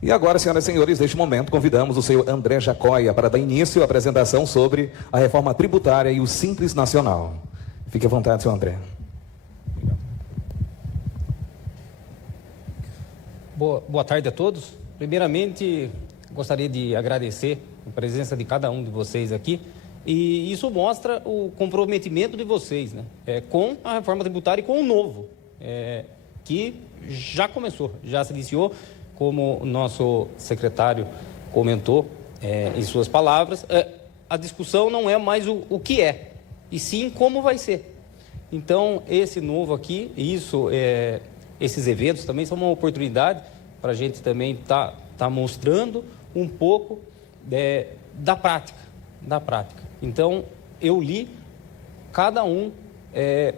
E agora, senhoras e senhores, neste momento, convidamos o senhor André Jacóia para dar início à apresentação sobre a reforma tributária e o Simples Nacional. Fique à vontade, senhor André. Boa tarde a todos. Primeiramente, gostaria de agradecer a presença de cada um de vocês aqui. E isso mostra o comprometimento de vocês, né? Com a reforma tributária e com o novo, que já começou, já se iniciou. Como o nosso secretário comentou em suas palavras, a discussão não é mais o que é, e sim como vai ser. Então, esse novo aqui, esses eventos também são uma oportunidade para a gente também tá mostrando um pouco da prática. Então, eu li cada um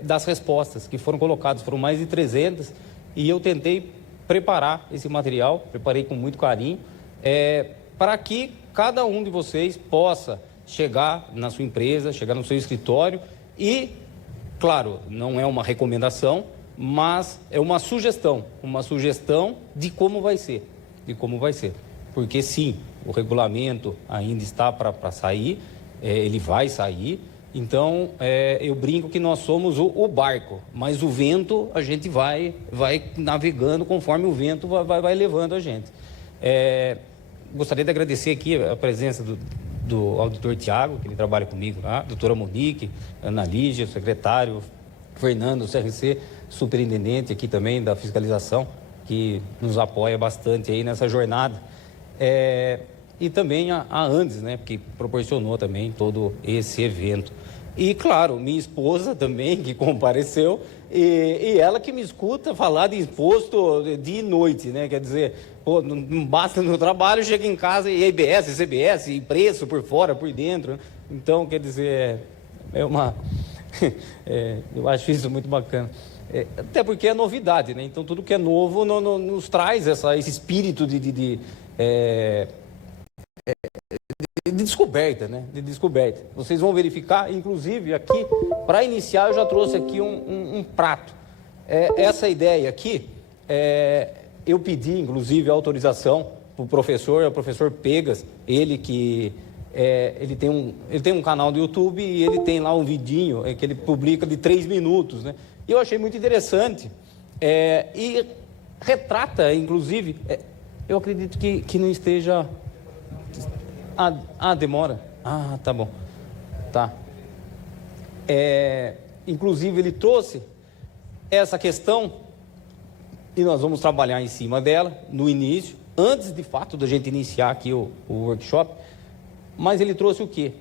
das respostas que foram colocadas, foram mais de 300, e eu tentei preparar esse material, preparei com muito carinho, para que cada um de vocês possa chegar na sua empresa, chegar no seu escritório e, claro, não é uma recomendação, mas é uma sugestão de como vai ser, porque sim, o regulamento ainda está para sair, ele vai sair. Então, eu brinco que nós somos o barco, mas o vento a gente vai navegando conforme o vento vai levando a gente. Gostaria de agradecer aqui a presença do auditor Tiago, que ele trabalha comigo lá, a doutora Monique, Ana Lígia, o secretário, Fernando, o CRC, superintendente aqui também da fiscalização, que nos apoia bastante aí nessa jornada. E também a Andes, né, que proporcionou também todo esse evento. E, claro, minha esposa também, que compareceu, e ela que me escuta falar de imposto dia e noite, né? Quer dizer, pô, não basta no trabalho, chega em casa e IBS, CBS, e preço por fora, por dentro. Então, quer dizer, eu acho isso muito bacana. Até porque é novidade, né? Então, tudo que é novo nos traz esse espírito de descoberta, né? De descoberta. Vocês vão verificar, inclusive aqui, para iniciar, eu já trouxe aqui um prato. Essa ideia aqui, eu pedi, inclusive, a autorização para o professor Pegas, ele que ele tem um canal do YouTube e ele tem lá um vidinho que ele publica de 3 minutos, né? E eu achei muito interessante e retrata, inclusive, eu acredito que não esteja... demora. Tá bom. Tá. Inclusive, ele trouxe essa questão e nós vamos trabalhar em cima dela no início, antes de fato da gente iniciar aqui o workshop. Mas ele trouxe o quê?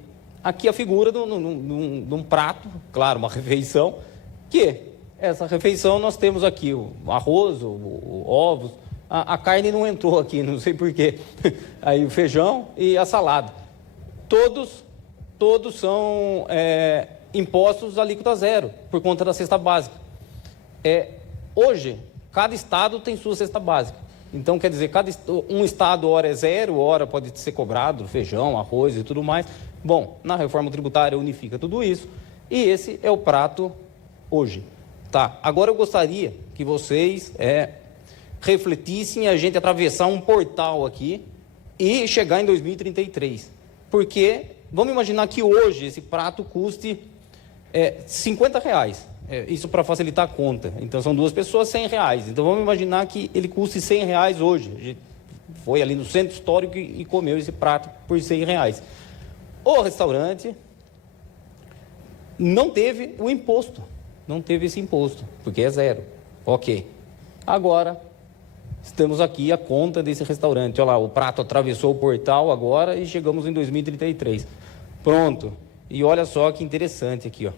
Aqui a figura de um prato, claro, uma refeição, que essa refeição nós temos aqui o arroz, o ovos. A carne não entrou aqui, não sei porquê. Aí o feijão e a salada. Todos são impostos alíquota zero, por conta da cesta básica. Hoje, cada estado tem sua cesta básica. Então, quer dizer, um estado, hora é zero, hora pode ser cobrado feijão, arroz e tudo mais. Bom, na reforma tributária unifica tudo isso. E esse é o prato hoje. Tá, agora eu gostaria que vocês... refletissem a gente atravessar um portal aqui e chegar em 2033. Porque, vamos imaginar que hoje esse prato custe R$50. Isso para facilitar a conta. Então, são 2 pessoas, R$100. Então, vamos imaginar que ele custe R$100 hoje. A gente foi ali no centro histórico e comeu esse prato por R$100. O restaurante não teve o imposto. Não teve esse imposto, porque é zero. Ok. Agora... estamos aqui a conta desse restaurante. Olha lá, o prato atravessou o portal agora e chegamos em 2033. Pronto. E olha só que interessante aqui, ó.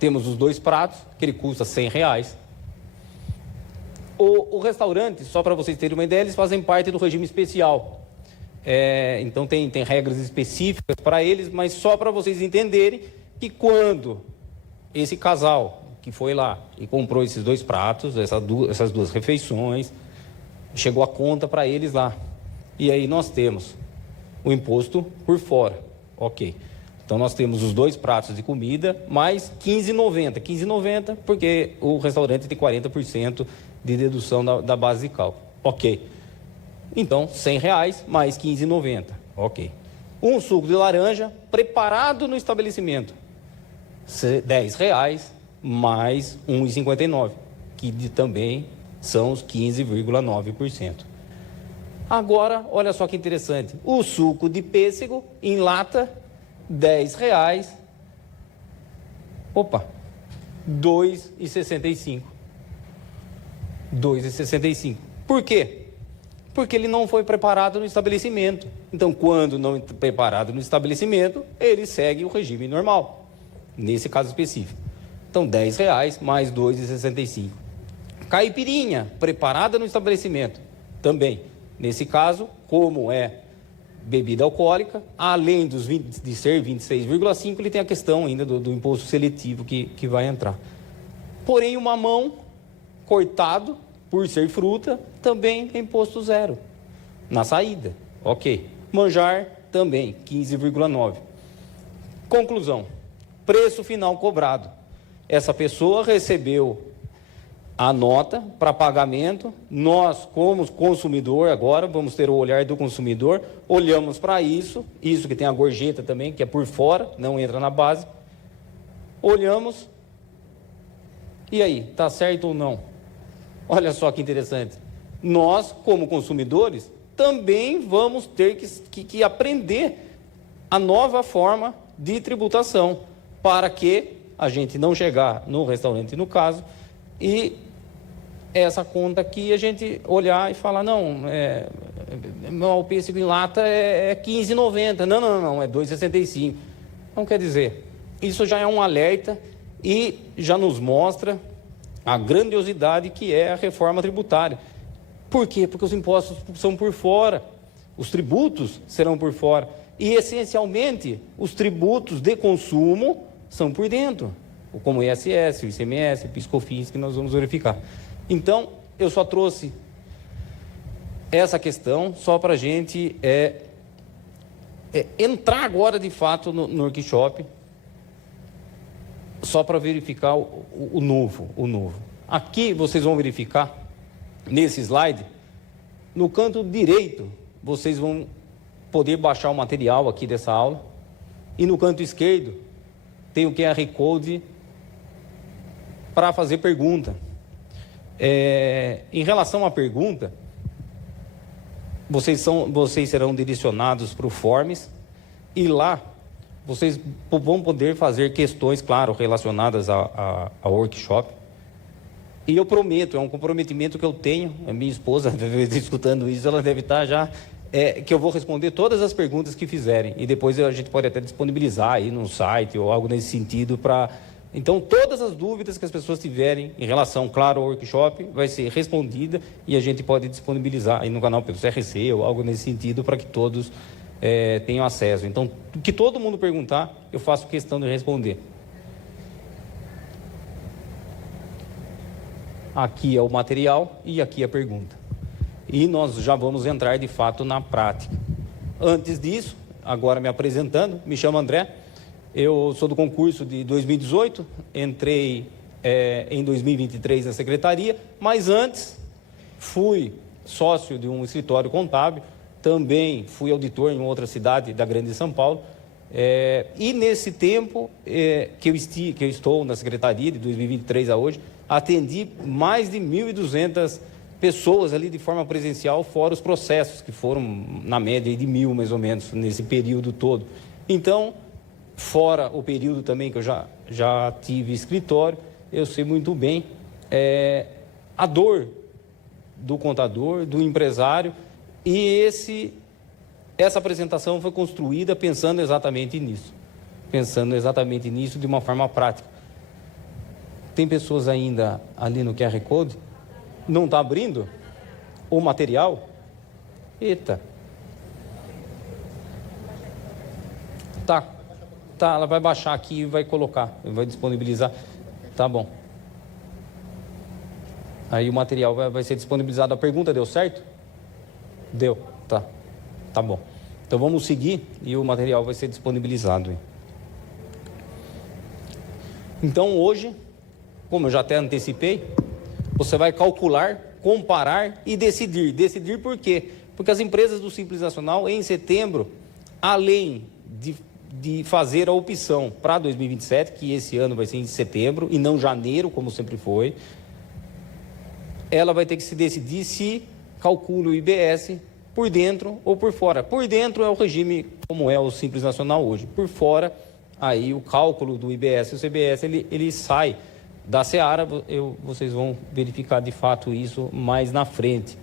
Temos os 2 pratos, que ele custa R$100. O restaurante, só para vocês terem uma ideia, eles fazem parte do regime especial. Então tem regras específicas para eles, mas só para vocês entenderem que quando esse casal que foi lá e comprou esses 2 pratos, essas 2 refeições, chegou a conta para eles lá. E aí nós temos o imposto por fora. Ok. Então nós temos os 2 pratos de comida, mais R$15,90. R$15,90 porque o restaurante tem 40% de dedução da base de cálculo. Ok. Então, R$100 mais 15,90. Ok. Um suco de laranja preparado no estabelecimento, R$10 mais 1,59, que também são os 15,9%. Agora, olha só que interessante. O suco de pêssego em lata, R$10. Opa, R$2,65. R$2,65. Por quê? Porque ele não foi preparado no estabelecimento. Então, quando não preparado no estabelecimento, ele segue o regime normal, nesse caso específico. Então, R$10 mais R$2,65. Caipirinha, preparada no estabelecimento, também. Nesse caso, como é bebida alcoólica, além de ser 26,5, ele tem a questão ainda do imposto seletivo que vai entrar. Porém, o mamão cortado, por ser fruta, também é imposto zero na saída. Ok. Manjar, também, 15,9. Conclusão. Preço final cobrado. Essa pessoa recebeu a nota para pagamento. Nós, como consumidor, agora vamos ter o olhar do consumidor, olhamos para isso que tem a gorjeta também, que é por fora, não entra na base. Olhamos. E aí, está certo ou não? Olha só que interessante. Nós, como consumidores, também vamos ter que aprender a nova forma de tributação para que a gente não chegar no restaurante, no caso, e essa conta aqui a gente olhar e falar, não, o pêssego em lata é R$15,90. Não, é R$2,65. Então, quer dizer, isso já é um alerta e já nos mostra a grandiosidade que é a reforma tributária. Por quê? Porque os impostos são por fora, os tributos serão por fora e, essencialmente, os tributos de consumo são por dentro, como o ISS, o ICMS, o PIS/COFINS, que nós vamos verificar. Então, eu só trouxe essa questão só para a gente entrar agora, de fato, no workshop, só para verificar o novo. Aqui vocês vão verificar, nesse slide, no canto direito, vocês vão poder baixar o material aqui dessa aula, e no canto esquerdo tem o QR Code para fazer pergunta. Em relação à pergunta, vocês serão direcionados para o Forms, e lá vocês vão poder fazer questões, claro, relacionadas ao workshop. E eu prometo, é um comprometimento que eu tenho, a minha esposa deve estar escutando isso, ela deve estar já, que eu vou responder todas as perguntas que fizerem. E depois a gente pode até disponibilizar aí no site ou algo nesse sentido para... Então, todas as dúvidas que as pessoas tiverem em relação, claro, ao workshop, vai ser respondida e a gente pode disponibilizar aí no canal pelo CRC ou algo nesse sentido para que todos tenham acesso. Então, o que todo mundo perguntar, eu faço questão de responder. Aqui é o material e aqui a pergunta. E nós já vamos entrar, de fato, na prática. Antes disso, agora me apresentando, me chamo André, eu sou do concurso de 2018, entrei em 2023 na secretaria, mas antes fui sócio de um escritório contábil, também fui auditor em outra cidade da Grande São Paulo, e nesse tempo que eu estou na secretaria, de 2023 a hoje, atendi mais de 1.200 pessoas ali de forma presencial, fora os processos, que foram na média de 1.000 mais ou menos, nesse período todo. Então, fora o período também que eu já tive escritório, eu sei muito bem a dor do contador, do empresário, e essa apresentação foi construída pensando exatamente nisso de uma forma prática. Tem pessoas ainda ali no QR Code, não está abrindo o material? Eita. Tá, ela vai baixar aqui e vai colocar, vai disponibilizar. Tá bom. Aí o material vai ser disponibilizado. A pergunta deu certo? Deu, tá bom. Então vamos seguir e o material vai ser disponibilizado. Então hoje, como eu já até antecipei, você vai calcular, comparar e decidir. Decidir por quê? Porque as empresas do Simples Nacional, em setembro, além de fazer a opção para 2027, que esse ano vai ser em setembro e não janeiro, como sempre foi, ela vai ter que se decidir se calcula o IBS por dentro ou por fora. Por dentro é o regime como é o Simples Nacional hoje. Por fora, aí o cálculo do IBS e o CBS, ele sai da seara, vocês vão verificar de fato isso mais na frente.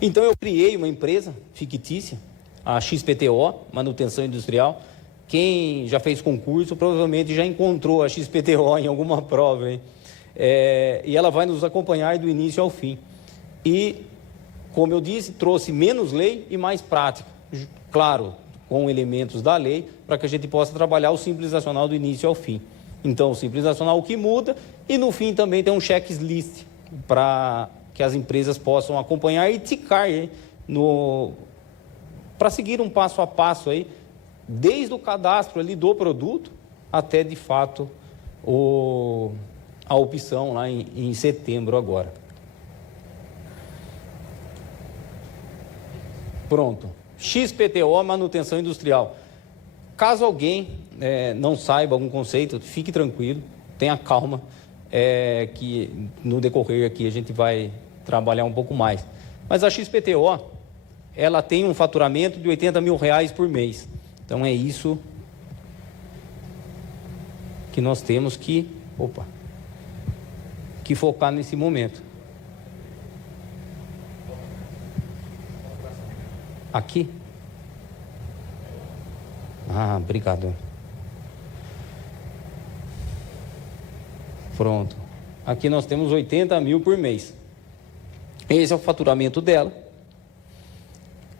Então eu criei uma empresa fictícia, a XPTO, Manutenção Industrial. Quem já fez concurso provavelmente já encontrou a XPTO em alguma prova, hein? E ela vai nos acompanhar do início ao fim. E, como eu disse, trouxe menos lei e mais prática. Claro, com elementos da lei, para que a gente possa trabalhar o Simples Nacional do início ao fim. Então, o Simples Nacional que muda e, no fim, também tem um checklist para que as empresas possam acompanhar e ticar para seguir um passo a passo aí, desde o cadastro ali do produto até, de fato, a opção lá em setembro agora. Pronto. XPTO, Manutenção Industrial. Caso alguém não saiba algum conceito, fique tranquilo, tenha calma, que no decorrer aqui a gente vai trabalhar um pouco mais. Mas a XPTO, ela tem um faturamento de R$80 mil por mês. Então é isso que nós temos que focar nesse momento. Aqui? Ah, obrigado. Pronto. Aqui nós temos 80 mil por mês. Esse é o faturamento dela.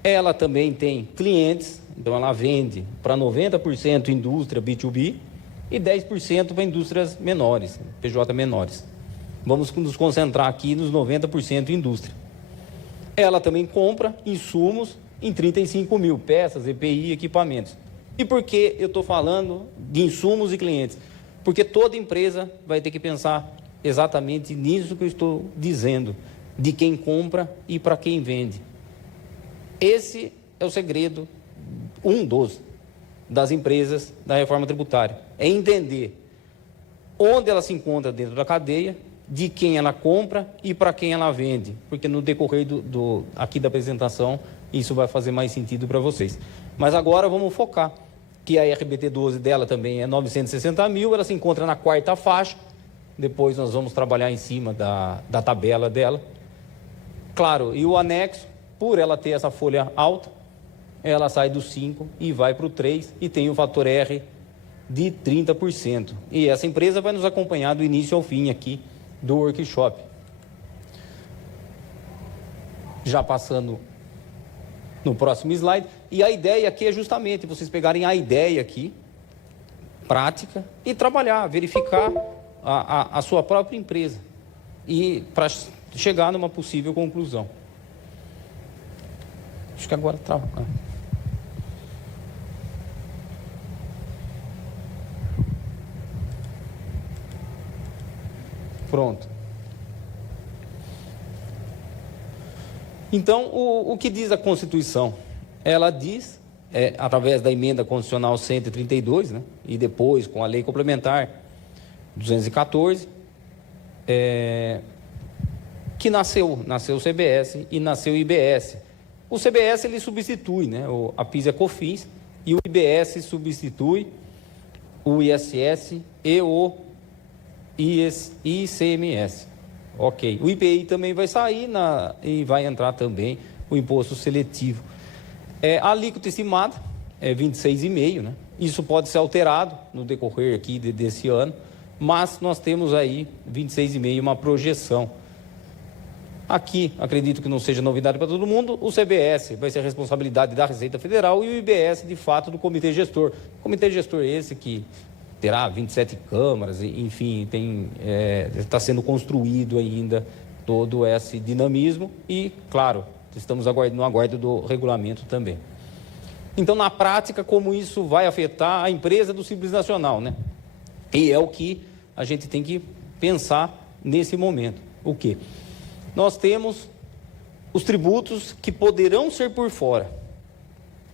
Ela também tem clientes, então ela vende para 90% indústria B2B e 10% para indústrias menores, PJ menores. Vamos nos concentrar aqui nos 90% indústria. Ela também compra insumos em 35 mil, peças, EPI, equipamentos. E por que eu estou falando de insumos e clientes? Porque toda empresa vai ter que pensar exatamente nisso que eu estou dizendo, de quem compra e para quem vende. Esse é o segredo, das empresas da reforma tributária. É entender onde ela se encontra dentro da cadeia, de quem ela compra e para quem ela vende. Porque no decorrer aqui da apresentação, isso vai fazer mais sentido para vocês. Mas agora vamos focar que a RBT 12 dela também é 960 mil, ela se encontra na quarta faixa, depois nós vamos trabalhar em cima da tabela dela. Claro, e o anexo, por ela ter essa folha alta, ela sai do 5 e vai para o 3 e tem o fator R de 30%. E essa empresa vai nos acompanhar do início ao fim aqui do workshop. Já passando no próximo slide. E a ideia aqui é justamente vocês pegarem a ideia aqui, prática, e trabalhar, verificar a sua própria empresa. E para chegar numa possível conclusão. Acho que agora trava. Pronto. Então, o que diz a Constituição? Ela diz, através da emenda constitucional 132, né, e depois com a lei complementar 214, que nasceu o CBS e nasceu o IBS. O CBS ele substitui, né, a PIS e a COFINS, e o IBS substitui o ISS e o ICMS. Ok. O IPI também vai sair e vai entrar também o imposto seletivo. A alíquota estimada é 26,5%, né? Isso pode ser alterado no decorrer aqui desse ano, mas nós temos aí 26,5%, uma projeção. Aqui, acredito que não seja novidade para todo mundo, o CBS vai ser a responsabilidade da Receita Federal e o IBS, de fato, do Comitê Gestor. O Comitê Gestor esse que terá 27 câmaras, enfim, está sendo construído ainda todo esse dinamismo e, claro, estamos no aguardo do regulamento também. Então, na prática, como isso vai afetar a empresa do Simples Nacional, né? E é o que a gente tem que pensar nesse momento. O quê? Nós temos os tributos que poderão ser por fora.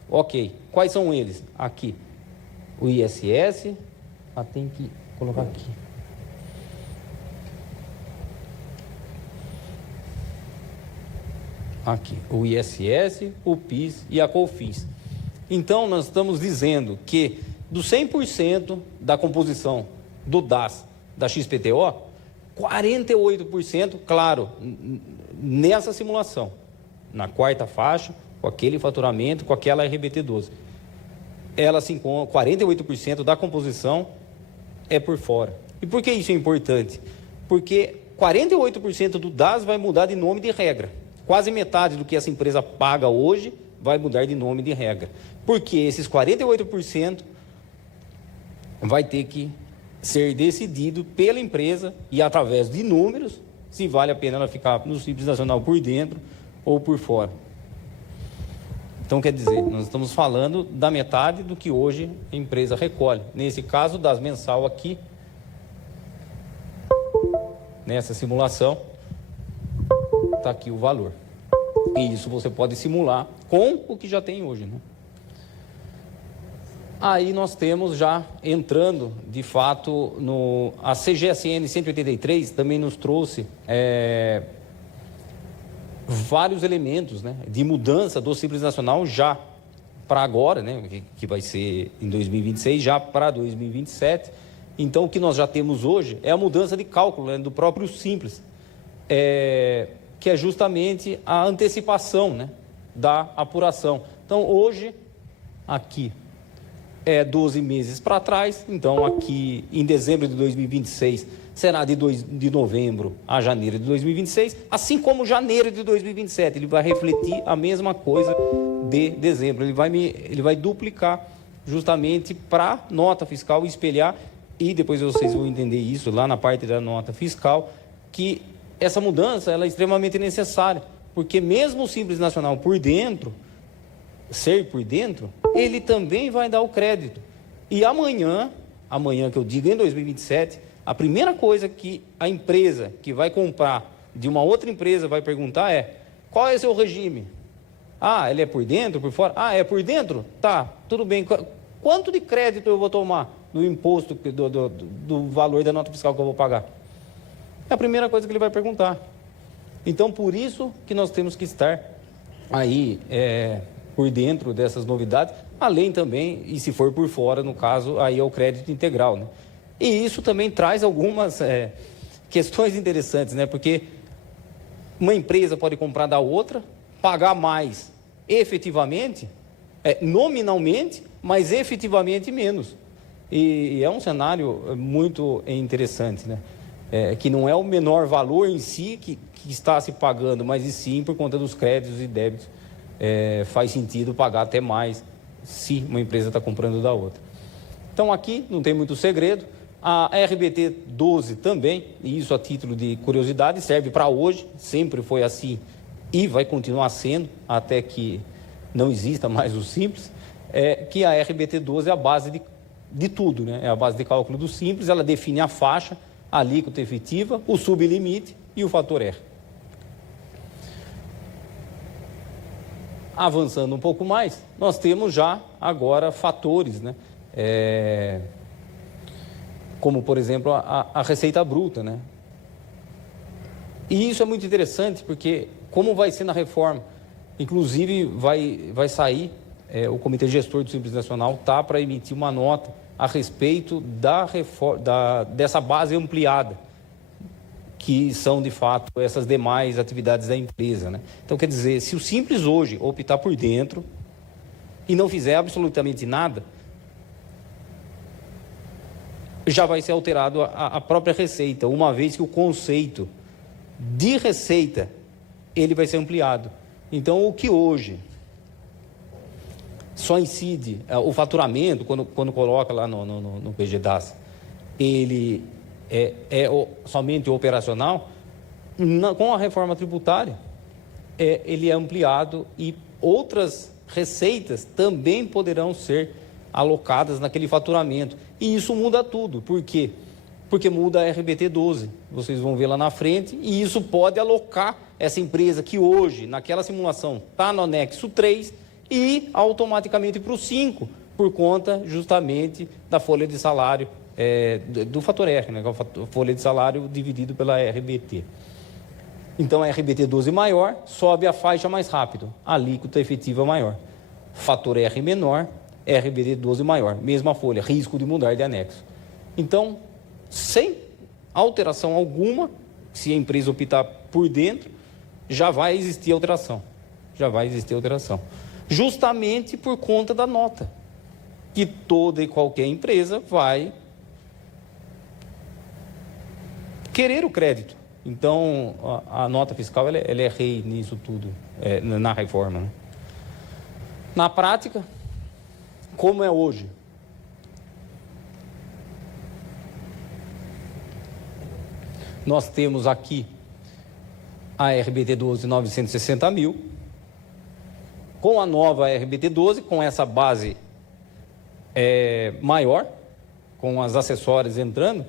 Ok, quais são eles? Aqui, o ISS, tem que colocar aqui. Aqui, o ISS, o PIS e a COFINS. Então, nós estamos dizendo que do 100% da composição do DAS da XPTO, 48%, claro, nessa simulação, na quarta faixa, com aquele faturamento, com aquela RBT12. Ela se encontra, 48% da composição é por fora. E por que isso é importante? Porque 48% do DAS vai mudar de nome de regra. Quase metade do que essa empresa paga hoje vai mudar de nome de regra. Porque esses 48% vai ter que ser decidido pela empresa e através de números, se vale a pena ela ficar no Simples Nacional por dentro ou por fora. Então, quer dizer, nós estamos falando da metade do que hoje a empresa recolhe. Nesse caso, das mensal aqui, nessa simulação, está aqui o valor. E isso você pode simular com o que já tem hoje, né? Aí nós temos já entrando, de fato, a CGSN 183 também nos trouxe vários elementos, né, de mudança do Simples Nacional já para agora, né, que vai ser em 2026, já para 2027. Então, o que nós já temos hoje é a mudança de cálculo, né, do próprio Simples, que é justamente a antecipação, né, da apuração. Então, hoje, aqui, 12 meses para trás, então aqui em dezembro de 2026 será de novembro a janeiro de 2026, assim como janeiro de 2027, ele vai refletir a mesma coisa de dezembro, ele vai duplicar justamente para nota fiscal espelhar, e depois vocês vão entender isso lá na parte da nota fiscal, que essa mudança ela é extremamente necessária, porque mesmo o Simples Nacional por dentro, ele também vai dar o crédito. E amanhã que eu digo em 2027, a primeira coisa que a empresa que vai comprar de uma outra empresa vai perguntar é: qual é o seu regime? Ah, ele é por dentro, por fora? Ah, é por dentro? Tá, tudo bem. Quanto de crédito eu vou tomar do imposto, do valor da nota fiscal que eu vou pagar? É a primeira coisa que ele vai perguntar. Então, por isso que nós temos que estar aí por dentro dessas novidades, além também, e se for por fora, no caso, aí é o crédito integral, né? E isso também traz algumas questões interessantes, né? Porque uma empresa pode comprar da outra, pagar mais efetivamente, nominalmente, mas efetivamente menos. E é um cenário muito interessante, né? Que não é o menor valor em si que está se pagando, mas e sim por conta dos créditos e débitos. Faz sentido pagar até mais se uma empresa está comprando da outra. Então aqui não tem muito segredo. A RBT 12 também, e isso a título de curiosidade, serve para hoje, sempre foi assim e vai continuar sendo até que não exista mais o Simples, que a RBT 12 é a base de tudo, né? É a base de cálculo do Simples, ela define a faixa, a alíquota efetiva, o sublimite e o fator R. Avançando um pouco mais, nós temos já agora fatores, né? Como, por exemplo, a receita bruta, né? E isso é muito interessante porque, como vai ser na reforma, inclusive vai sair, o Comitê Gestor do Simples Nacional está para emitir uma nota a respeito dessa base ampliada, que são, de fato, essas demais atividades da empresa, né? Então, quer dizer, se o Simples hoje optar por dentro e não fizer absolutamente nada, já vai ser alterado a própria receita, uma vez que o conceito de receita, ele vai ser ampliado. Então, o que hoje só incide, o faturamento, quando coloca lá no PGDAS, ele somente operacional, com a reforma tributária, ele é ampliado e outras receitas também poderão ser alocadas naquele faturamento. E isso muda tudo. Por quê? Porque muda a RBT 12. Vocês vão ver lá na frente, e isso pode alocar essa empresa que hoje, naquela simulação, está no anexo 3 e automaticamente para o 5, por conta justamente da folha de salário, do fator R, né, que é a folha de salário dividido pela RBT. Então, a RBT 12 maior sobe a faixa mais rápido, a alíquota efetiva maior. Fator R menor, RBT 12 maior, mesma folha, risco de mudar de anexo. Então, sem alteração alguma, se a empresa optar por dentro, já vai existir alteração. Justamente por conta da nota, que toda e qualquer empresa vai querer o crédito. Então, a nota fiscal ela é rei nisso tudo, na reforma, né? Na prática, como é hoje? Nós temos aqui a RBT 12, 960 mil, com a nova RBT 12, com essa base maior, com as acessórias entrando,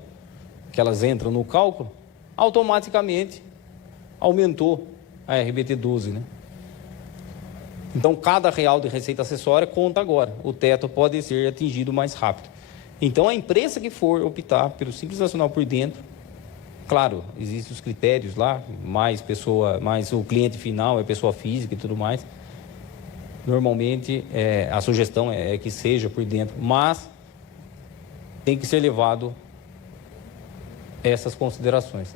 que elas entram no cálculo, automaticamente aumentou a RBT 12, né? Então, cada real de receita acessória conta agora. O teto pode ser atingido mais rápido. Então, a empresa que for optar pelo Simples Nacional por dentro, claro, existem os critérios lá, mais o cliente final é pessoa física e tudo mais. Normalmente, a sugestão é que seja por dentro, mas tem que ser levado essas considerações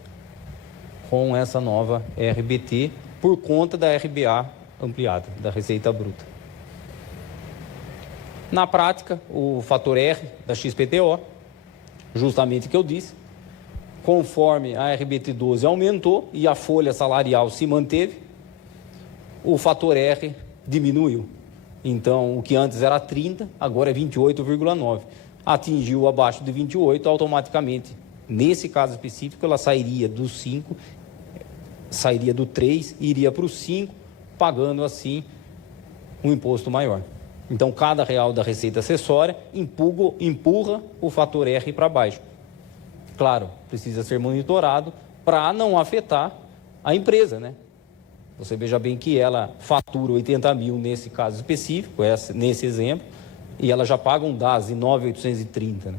com essa nova RBT por conta da RBA ampliada, da Receita Bruta. Na prática, o fator R da XPTO, justamente o que eu disse, conforme a RBT 12 aumentou e a folha salarial se manteve, o fator R diminuiu. Então, o que antes era 30, agora é 28,9. Atingiu abaixo de 28, automaticamente, nesse caso específico, ela sairia do 5, sairia do 3 e iria para o 5, pagando assim um imposto maior. Então, cada real da receita acessória empurra o fator R para baixo. Claro, precisa ser monitorado para não afetar a empresa, né? Você veja bem que ela fatura 80 mil nesse caso específico, nesse exemplo, e ela já paga um DAS de 9.830, né?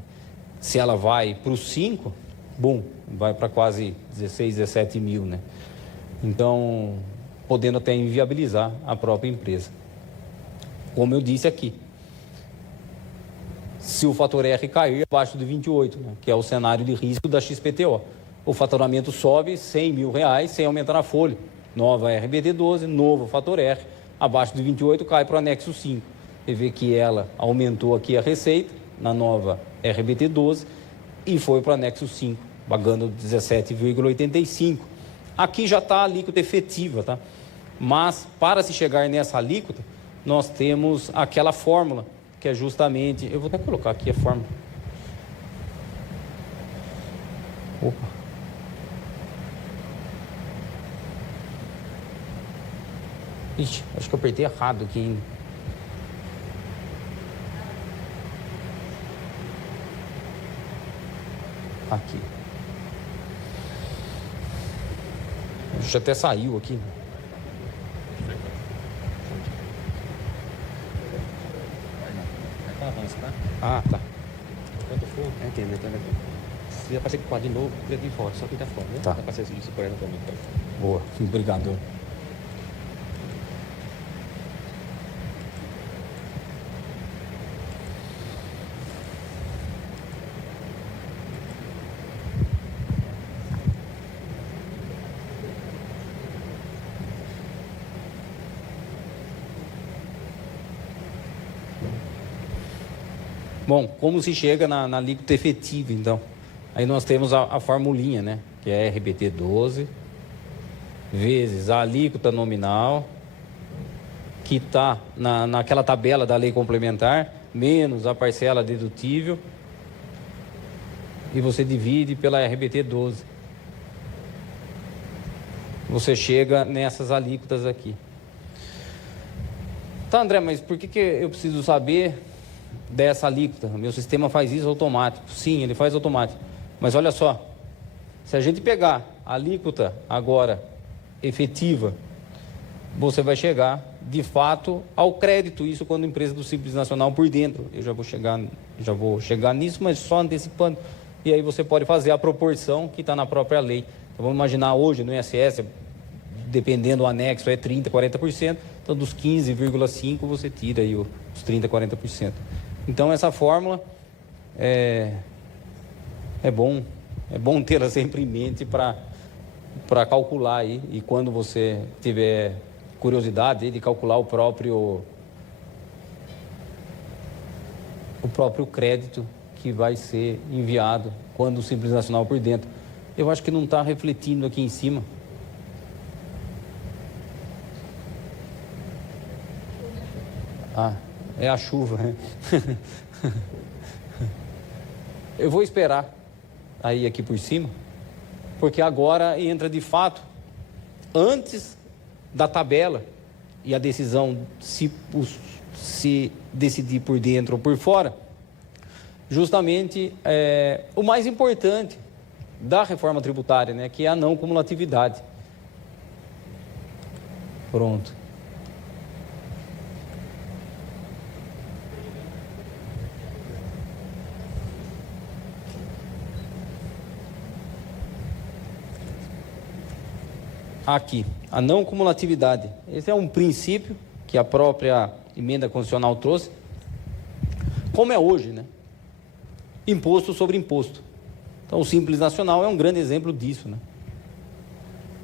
Se ela vai para o 5, bom, vai para quase 16, 17 mil, né? Então, podendo até inviabilizar a própria empresa. Como eu disse aqui, se o fator R cair abaixo de 28, né, que é o cenário de risco da XPTO, o faturamento sobe 100 mil reais sem aumentar a folha. Nova RBT 12, novo fator R, abaixo de 28 cai para o anexo 5. Você vê que ela aumentou aqui a receita na nova RBT 12 e foi para o anexo 5, pagando 17,85. Aqui já está a alíquota efetiva, tá? Mas, para se chegar nessa alíquota, nós temos aquela fórmula, que é justamente... Eu vou até colocar aqui a fórmula. Opa. Ixi, acho que eu apertei errado aqui ainda. Aqui. Já até saiu aqui. Avança, tá? Ah, tá. Quando for, entende, né? Se aparecer com o quadro de novo, clica em fora, só clica fora, né? Tá. Dá pra ser isso por ela também. Boa, obrigado. Bom, como se chega na alíquota efetiva, então? Aí nós temos a formulinha, né? Que é RBT 12, vezes a alíquota nominal, que está naquela tabela da lei complementar, menos a parcela dedutível, e você divide pela RBT 12. Você chega nessas alíquotas aqui. Tá, André, mas por que eu preciso saber dessa alíquota? Meu sistema faz isso automático. Sim, ele faz automático. Mas olha só, se a gente pegar a alíquota agora efetiva, você vai chegar, de fato, ao crédito. Isso quando a empresa do Simples Nacional por dentro. Eu já vou chegar nisso, mas só antecipando. E aí você pode fazer a proporção que está na própria lei. Então, vamos imaginar hoje no INSS, dependendo do anexo, é 30%, 40%. Então, dos 15,5% você tira aí os 30%, 40%. Então, essa fórmula é bom tê-la sempre em mente para calcular aí. E quando você tiver curiosidade de calcular o próprio crédito que vai ser enviado quando o Simples Nacional por dentro. Eu acho que não está refletindo aqui em cima. Ah, é a chuva, né? Eu vou esperar aí aqui por cima, porque agora entra de fato antes da tabela e a decisão se decidir por dentro ou por fora, justamente o mais importante da reforma tributária, né, que é a não cumulatividade. Pronto. Aqui, a não cumulatividade. Esse é um princípio que a própria emenda constitucional trouxe, como é hoje, né? Imposto sobre imposto. Então, o Simples Nacional é um grande exemplo disso, né?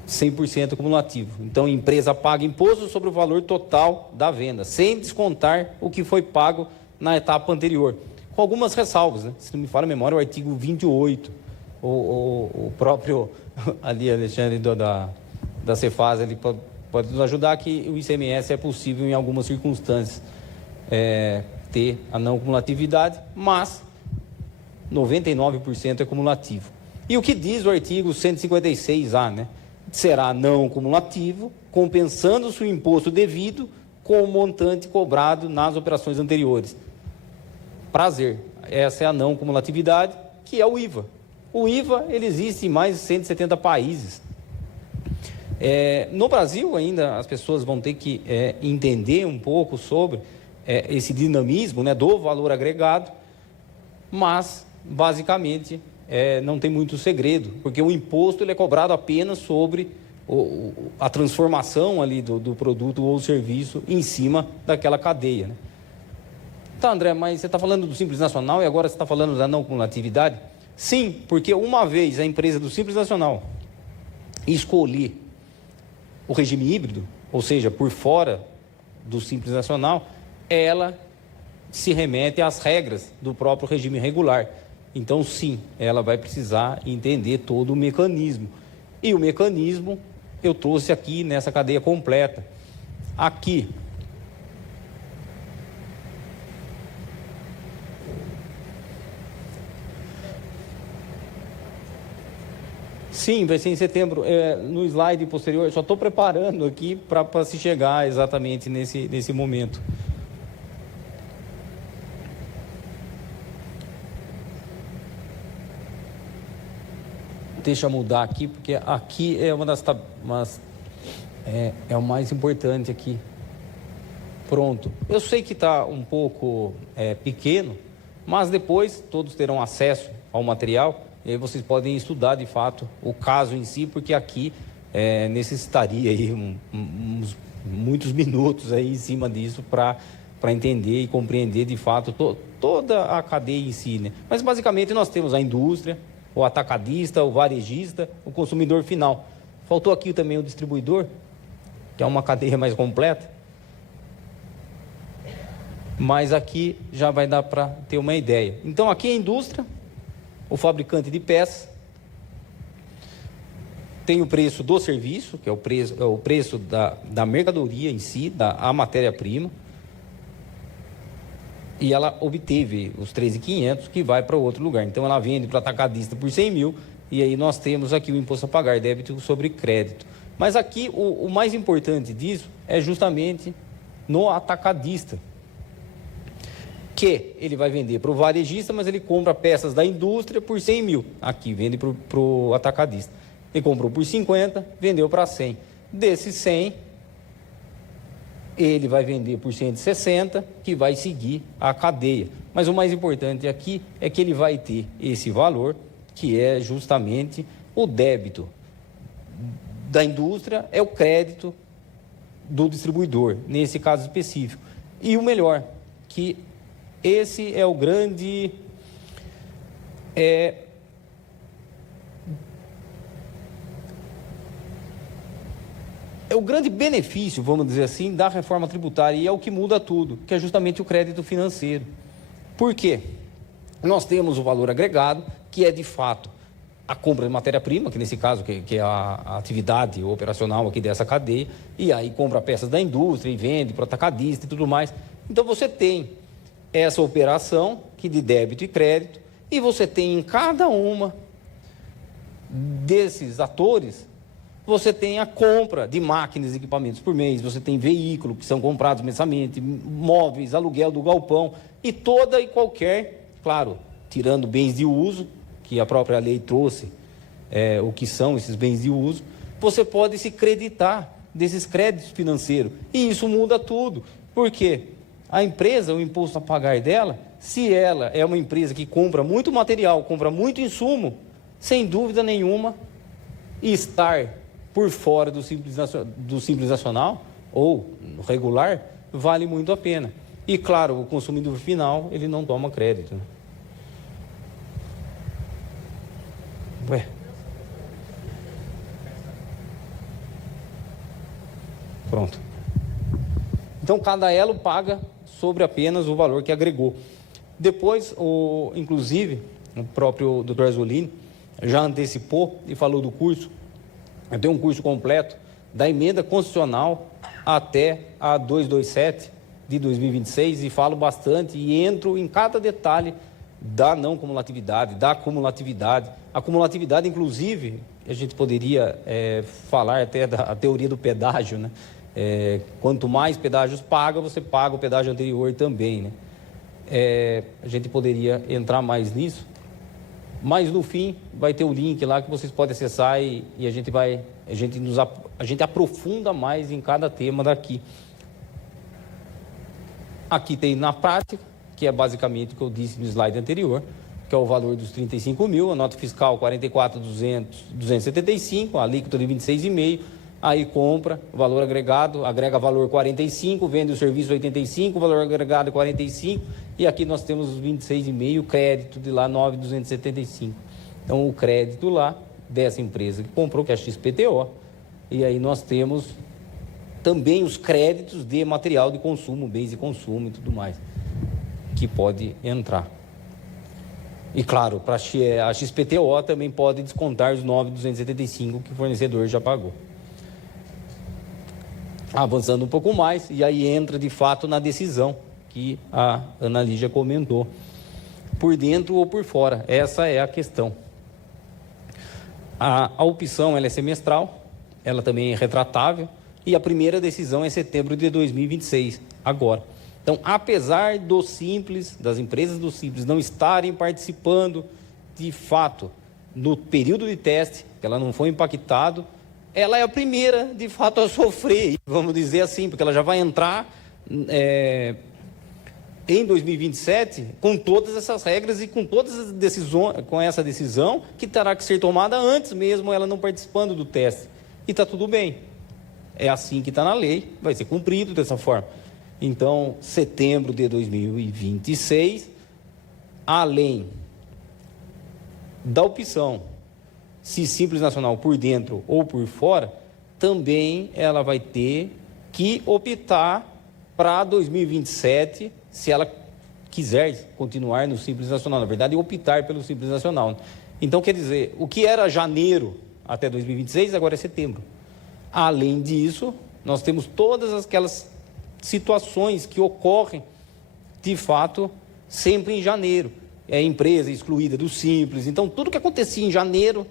100% cumulativo. Então, a empresa paga imposto sobre o valor total da venda, sem descontar o que foi pago na etapa anterior, com algumas ressalvas, né? Se não me falha a memória, o artigo 28, o próprio ali, Alexandre, da Cefaz, ele pode nos ajudar que o ICMS é possível em algumas circunstâncias ter a não cumulatividade, mas 99% é cumulativo. E o que diz o artigo 156A, né? Será não cumulativo, compensando-se o imposto devido com o montante cobrado nas operações anteriores. Prazer, essa é a não cumulatividade, que é o IVA. O IVA, ele existe em mais de 170 países. No Brasil ainda as pessoas vão ter que entender um pouco sobre esse dinamismo, né, do valor agregado, mas basicamente não tem muito segredo, porque o imposto ele é cobrado apenas sobre a transformação ali do produto ou serviço em cima daquela cadeia, né? Tá, André, mas você está falando do Simples Nacional e agora você está falando da não cumulatividade? Sim, porque uma vez a empresa do Simples Nacional escolher o regime híbrido, ou seja, por fora do Simples Nacional, ela se remete às regras do próprio regime regular. Então, sim, ela vai precisar entender todo o mecanismo. E o mecanismo eu trouxe aqui nessa cadeia completa. Aqui, sim, vai ser em setembro. No slide posterior, só estou preparando aqui para se chegar exatamente nesse momento. Deixa eu mudar aqui, porque aqui é uma das é o mais importante aqui. Pronto. Eu sei que está um pouco pequeno, mas depois todos terão acesso ao material. E aí vocês podem estudar, de fato, o caso em si, porque aqui necessitaria aí muitos minutos aí em cima disso para entender e compreender, de fato, toda a cadeia em si, né? Mas, basicamente, nós temos a indústria, o atacadista, o varejista, o consumidor final. Faltou aqui também o distribuidor, que é uma cadeia mais completa. Mas aqui já vai dar para ter uma ideia. Então, aqui é a indústria, o fabricante de peças, tem o preço do serviço, que é o preço da mercadoria em si, a matéria-prima, e ela obteve os 13.500 que vai para outro lugar. Então, ela vende para o atacadista por 100 mil, e aí nós temos aqui o imposto a pagar, débito sobre crédito. Mas aqui, o mais importante disso é justamente no atacadista, que ele vai vender para o varejista, mas ele compra peças da indústria por 100 mil. Aqui, vende para o atacadista. Ele comprou por 50, vendeu para 100. Desses 100, ele vai vender por 160, que vai seguir a cadeia. Mas o mais importante aqui é que ele vai ter esse valor, que é justamente o débito da indústria, é o crédito do distribuidor, nesse caso específico. E o melhor, que esse é o grande... É o grande benefício, vamos dizer assim, da reforma tributária, e é o que muda tudo, que é justamente o crédito financeiro. Por quê? Nós temos o valor agregado, que é de fato a compra de matéria-prima, que nesse caso que é a atividade operacional aqui dessa cadeia, e aí compra peças da indústria e vende para o atacadista e tudo mais. Então você tem essa operação que de débito e crédito, e você tem em cada uma desses atores, você tem a compra de máquinas e equipamentos por mês, você tem veículos que são comprados mensalmente, móveis, aluguel do galpão e toda e qualquer, claro, tirando bens de uso, que a própria lei trouxe, o que são esses bens de uso, você pode se creditar desses créditos financeiros. E isso muda tudo. Por quê? A empresa, o imposto a pagar dela, se ela é uma empresa que compra muito material, compra muito insumo, sem dúvida nenhuma, estar por fora do Simples Nacional ou regular, vale muito a pena. E, claro, o consumidor final, ele não toma crédito, né? Pronto. Então, cada elo paga sobre apenas o valor que agregou. Depois, inclusive, o próprio Dr. Azzolini já antecipou e falou do curso. Eu tenho um curso completo da emenda constitucional até a 227 de 2026 e falo bastante e entro em cada detalhe da não cumulatividade, da cumulatividade. A cumulatividade, inclusive, a gente poderia falar até da teoria do pedágio, né? Quanto mais pedágios paga, você paga o pedágio anterior também, né? A gente poderia entrar mais nisso, mas no fim vai ter o link lá que vocês podem acessar e a gente aprofunda mais em cada tema daqui. Aqui tem na prática, que é basicamente o que eu disse no slide anterior, que é o valor dos 35 mil, a nota fiscal 44.275, a alíquota de 26,5, aí compra, valor agregado, agrega valor 45, vende o serviço 85, valor agregado 45, e aqui nós temos os 26,5, crédito de lá 9.275. Então o crédito lá dessa empresa que comprou, que é a XPTO, e aí nós temos também os créditos de material de consumo, bens de consumo e tudo mais, que pode entrar. E claro, para a XPTO também pode descontar os 9.275 que o fornecedor já pagou. Avançando um pouco mais, e aí entra de fato na decisão que a Ana Lígia comentou, por dentro ou por fora, essa é a questão. A opção ela é semestral, ela também é retratável, e a primeira decisão é em setembro de 2026, agora. Então, apesar do Simples, das empresas do Simples não estarem participando de fato no período de teste, que ela não foi impactada, ela é a primeira de fato a sofrer, vamos dizer assim, porque ela já vai entrar em 2027 com todas essas regras e com todas as decisões, com essa decisão que terá que ser tomada antes mesmo ela não participando do teste. E está tudo bem. É assim que está na lei, vai ser cumprido dessa forma. Então, setembro de 2026, além da opção se Simples Nacional por dentro ou por fora, também ela vai ter que optar para 2027, se ela quiser continuar no Simples Nacional, na verdade, optar pelo Simples Nacional. Então, quer dizer, o que era janeiro até 2026, agora é setembro. Além disso, nós temos todas aquelas situações que ocorrem, de fato, sempre em janeiro. É a empresa excluída do Simples. Então, tudo que acontecia em janeiro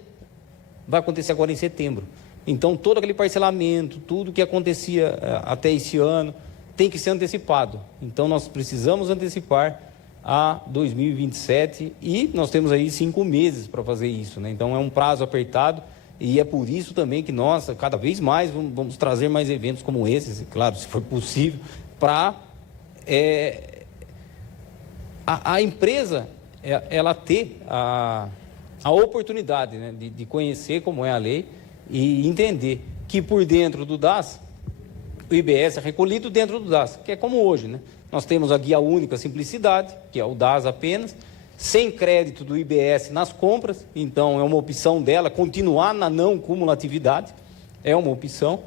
vai acontecer agora em setembro. Então, todo aquele parcelamento, tudo que acontecia até esse ano, tem que ser antecipado. Então, nós precisamos antecipar a 2027 e nós temos aí 5 meses para fazer isso, né? Então, é um prazo apertado E é por isso também que nós, cada vez mais, vamos trazer mais eventos como esses, claro, se for possível, para a empresa ela ter a oportunidade, né, de conhecer como é a lei e entender que por dentro do DAS, o IBS é recolhido dentro do DAS, que é como hoje, né? Nós temos a guia única simplicidade, que é o DAS apenas, sem crédito do IBS nas compras, então é uma opção dela continuar na não cumulatividade, é uma opção.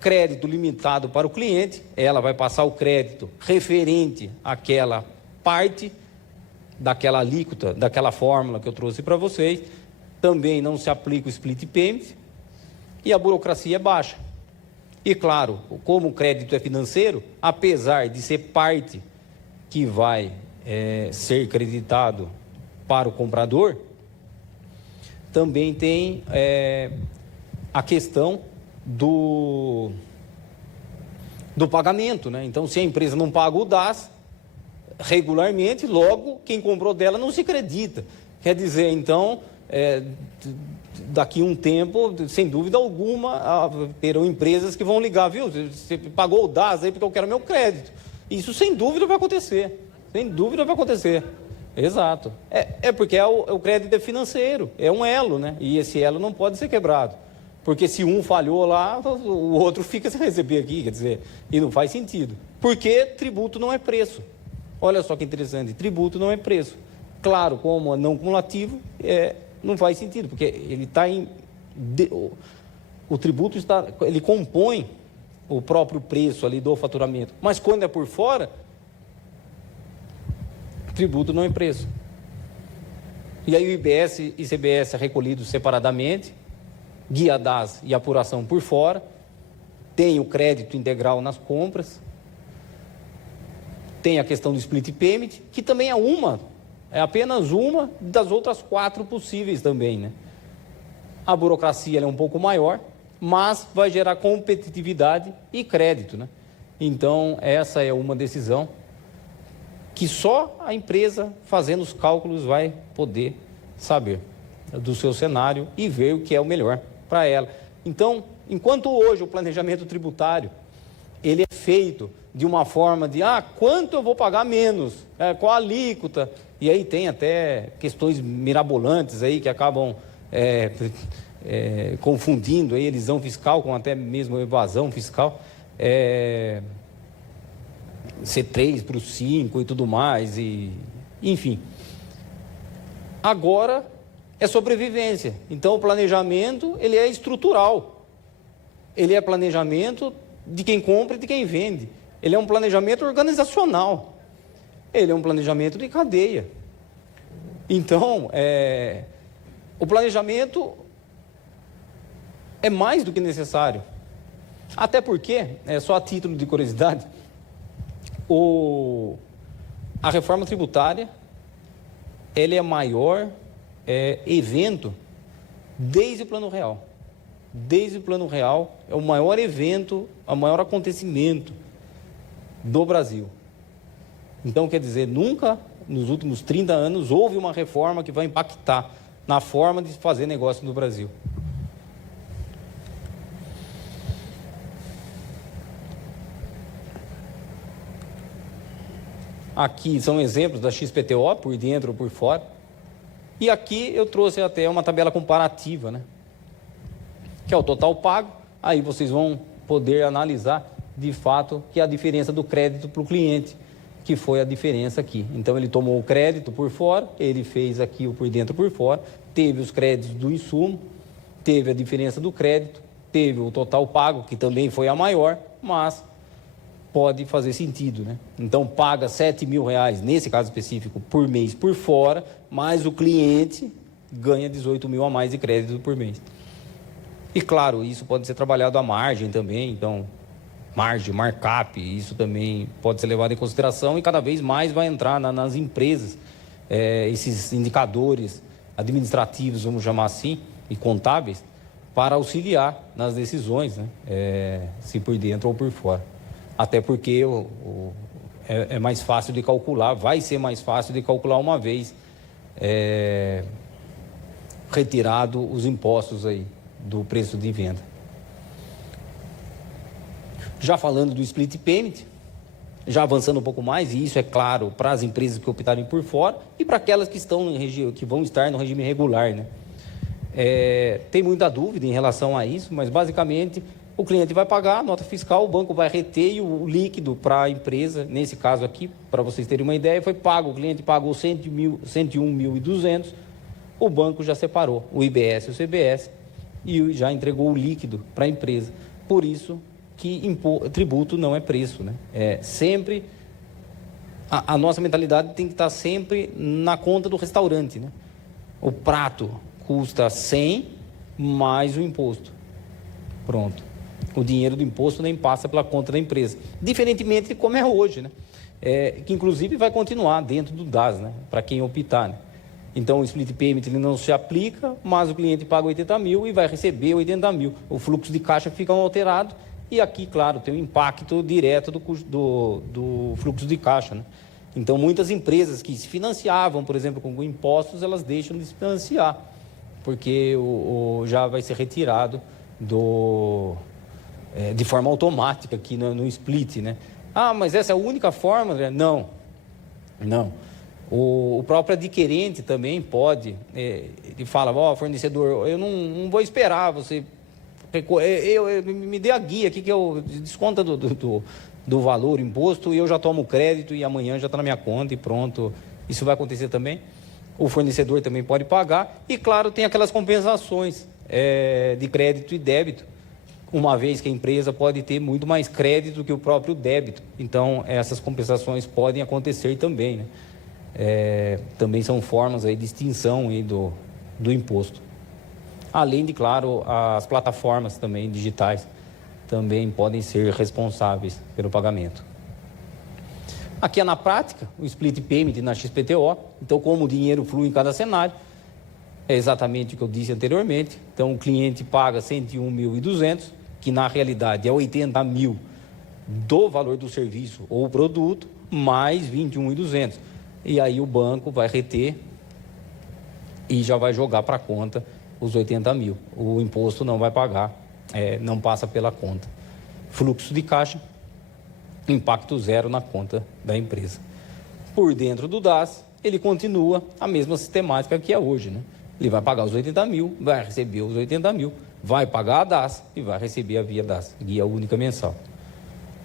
Crédito limitado para o cliente, ela vai passar o crédito referente àquela parte daquela alíquota, daquela fórmula que eu trouxe para vocês. Também não se aplica o split payment e a burocracia é baixa. E claro, como o crédito é financeiro, apesar de ser parte que vai ser creditado para o comprador, também tem a questão do pagamento, né? Então, se a empresa não paga o DAS regularmente, logo quem comprou dela não se acredita. Quer dizer, então, daqui a um tempo, sem dúvida alguma, terão empresas que vão ligar, viu? Você pagou o DAS aí porque eu quero meu crédito. Isso sem dúvida vai acontecer. Sem dúvida vai acontecer. Exato. Porque o crédito é financeiro, é um elo, né? E esse elo não pode ser quebrado. Porque se um falhou lá, o outro fica sem receber aqui, quer dizer, e não faz sentido. Porque tributo não é preço. Olha só que interessante, tributo não é preço. Claro, como é não cumulativo, não faz sentido, porque ele está o tributo ele compõe o próprio preço ali do faturamento. Mas quando é por fora, tributo não é preço. E aí o IBS e ICBS é recolhido separadamente, guia DAS e apuração por fora, tem o crédito integral nas compras, tem a questão do split payment, que também é apenas uma das outras 4 possíveis também, né? A burocracia é um pouco maior, mas vai gerar competitividade e crédito, né? Então, essa é uma decisão que só a empresa, fazendo os cálculos, vai poder saber do seu cenário e ver o que é o melhor para ela. Então, enquanto hoje o planejamento tributário, ele é feito de uma forma de, quanto eu vou pagar menos, qual a alíquota, e aí tem até questões mirabolantes aí que acabam confundindo aí elisão fiscal com até mesmo evasão fiscal, C3 para o 5 e tudo mais, enfim. Agora é sobrevivência, então o planejamento ele é estrutural, ele é planejamento de quem compra e de quem vende, ele é um planejamento organizacional, ele é um planejamento de cadeia. Então, o planejamento é mais do que necessário. Até porque, só a título de curiosidade, a reforma tributária, ele é o maior evento desde o Plano Real. Desde o Plano Real, é o maior evento, o maior acontecimento do Brasil. Então, quer dizer, nunca, nos últimos 30 anos, houve uma reforma que vai impactar na forma de fazer negócio no Brasil. Aqui são exemplos da XPTO, por dentro ou por fora. E aqui eu trouxe até uma tabela comparativa, né? Que é o total pago. Aí vocês vão poder analisar, de fato, que é a diferença do crédito para o cliente, que foi a diferença aqui. Então, ele tomou o crédito por fora, ele fez aqui o por dentro por fora, teve os créditos do insumo, teve a diferença do crédito, teve o total pago, que também foi a maior, mas pode fazer sentido, né? Então, paga R$7.000, nesse caso específico, por mês por fora, mas o cliente ganha 18 mil a mais de crédito por mês. E, claro, isso pode ser trabalhado à margem também, então, margem, markup, isso também pode ser levado em consideração e cada vez mais vai entrar nas empresas, esses indicadores administrativos, vamos chamar assim, e contábeis, para auxiliar nas decisões, né? Se por dentro ou por fora. Até porque é mais fácil de calcular, vai ser mais fácil de calcular uma vez retirado os impostos aí do preço de venda. Já falando do split payment, já avançando um pouco mais, e isso é claro para as empresas que optarem por fora e para aquelas que que vão estar no regime regular, né? Tem muita dúvida em relação a isso, mas basicamente o cliente vai pagar a nota fiscal, o banco vai reter e o líquido para a empresa, nesse caso aqui, para vocês terem uma ideia, foi pago, o cliente pagou 101.200, o banco já separou o IBS e o CBS e já entregou o líquido para a empresa. Por isso que tributo não é preço, né? Sempre a nossa mentalidade tem que estar sempre na conta do restaurante, né? O prato custa 100 mais o imposto. Pronto. O dinheiro do imposto nem passa pela conta da empresa. Diferentemente de como é hoje, né? Que inclusive vai continuar dentro do DAS, né? Para quem optar, né? Então o split payment ele não se aplica, mas o cliente paga 80 mil e vai receber 80 mil. O fluxo de caixa fica alterado e aqui, claro, tem um impacto direto do fluxo de caixa, né? Então muitas empresas que se financiavam, por exemplo, com impostos, elas deixam de se financiar, porque já vai ser retirado de forma automática aqui no split, né? Ah, mas essa é a única forma, André? Não. O próprio adquirente também pode, ele fala, fornecedor, eu não vou esperar você, me dê a guia aqui que eu desconta do valor, imposto, e eu já tomo crédito e amanhã já está na minha conta e pronto. Isso vai acontecer também. O fornecedor também pode pagar e, claro, tem aquelas compensações de crédito e débito, uma vez que a empresa pode ter muito mais crédito que o próprio débito. Então, essas compensações podem acontecer também, né? Também são formas aí de extinção aí do imposto. Além de, claro, as plataformas também digitais também podem ser responsáveis pelo pagamento. Aqui é na prática, o split payment na XPTO. Então, como o dinheiro flui em cada cenário, é exatamente o que eu disse anteriormente. Então, o cliente paga 101.200, que na realidade é 80 mil do valor do serviço ou produto, mais 21.200. E aí o banco vai reter e já vai jogar para a conta os 80 mil. O imposto não vai pagar, não passa pela conta. Fluxo de caixa, impacto zero na conta da empresa. Por dentro do DAS, ele continua a mesma sistemática que é hoje, né? Ele vai pagar os 80 mil, vai receber os 80 mil, vai pagar a DAS e vai receber a via DAS, guia única mensal.